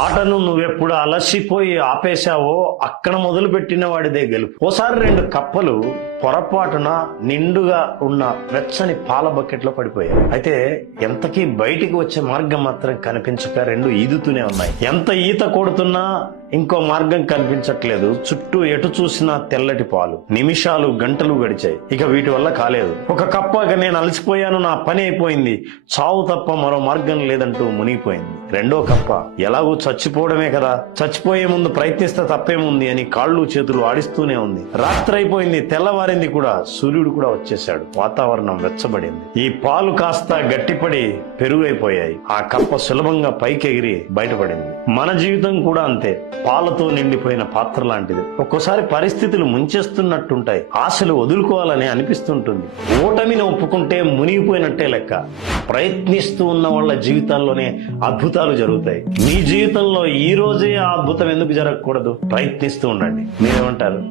ఆటను నువ్వెప్పుడు అలసిపోయి ఆపేశావో అక్కడ మొదలుపెట్టిన వాడిదే గెలుపు. ఓసారి 2 కప్పలు పొరపాటున నిండుగా ఉన్న వెచ్చని పాల బకెట్లో పడిపోయాయి. అయితే ఎంతకీ బయటికి వచ్చే మార్గం మాత్రం కనిపించక 2 ఈదుతూనే ఉన్నాయి. ఎంత ఈత కొడుతున్నా ఇంకో మార్గం కనిపించట్లేదు. చుట్టూ ఎటు చూసినా తెల్లటి పాలు. నిమిషాలు గంటలు గడిచాయి. ఇక వీటి వల్ల కాలేదు. ఒక కప్ప నేను అలసిపోయాను, నా పని అయిపోయింది, చావు తప్ప మరో మార్గం లేదంటూ మునిగిపోయింది. రెండో కప్ప ఎలాగో చచ్చిపోవడమే కదా, చచ్చిపోయే ముందు ప్రయత్నిస్తే తప్పేముంది అని కాళ్ళు చేతులు ఆడిస్తూనే ఉంది. రాత్రి అయిపోయింది, తెల్లవారింది కూడా, సూర్యుడు కూడా వచ్చేశాడు. వాతావరణం వెచ్చబడింది. ఈ పాలు కాస్త గట్టిపడి పెరుగైపోయాయి. ఆ కప్ప సులభంగా పైకి ఎగిరి బయటపడింది. మన జీవితం కూడా అంతే, పాలతో నిండిపోయిన పాత్ర లాంటిది. ఒక్కోసారి పరిస్థితులు ముంచేస్తున్నట్టుంటాయి. ఆశలు వదులుకోవాలని అనిపిస్తుంటుంది. ఓటమిని ఒప్పుకుంటే మునిగిపోయినట్టే లెక్క. ప్రయత్నిస్తూ ఉన్న వాళ్ళ జీవితాల్లోనే అద్భుతాలు జరుగుతాయి. మీ జీవితంలో ఈ రోజే ఆ అద్భుతం ఎందుకు జరగకూడదు? ప్రయత్నిస్తూ ఉండండి. మీరేమంటారు?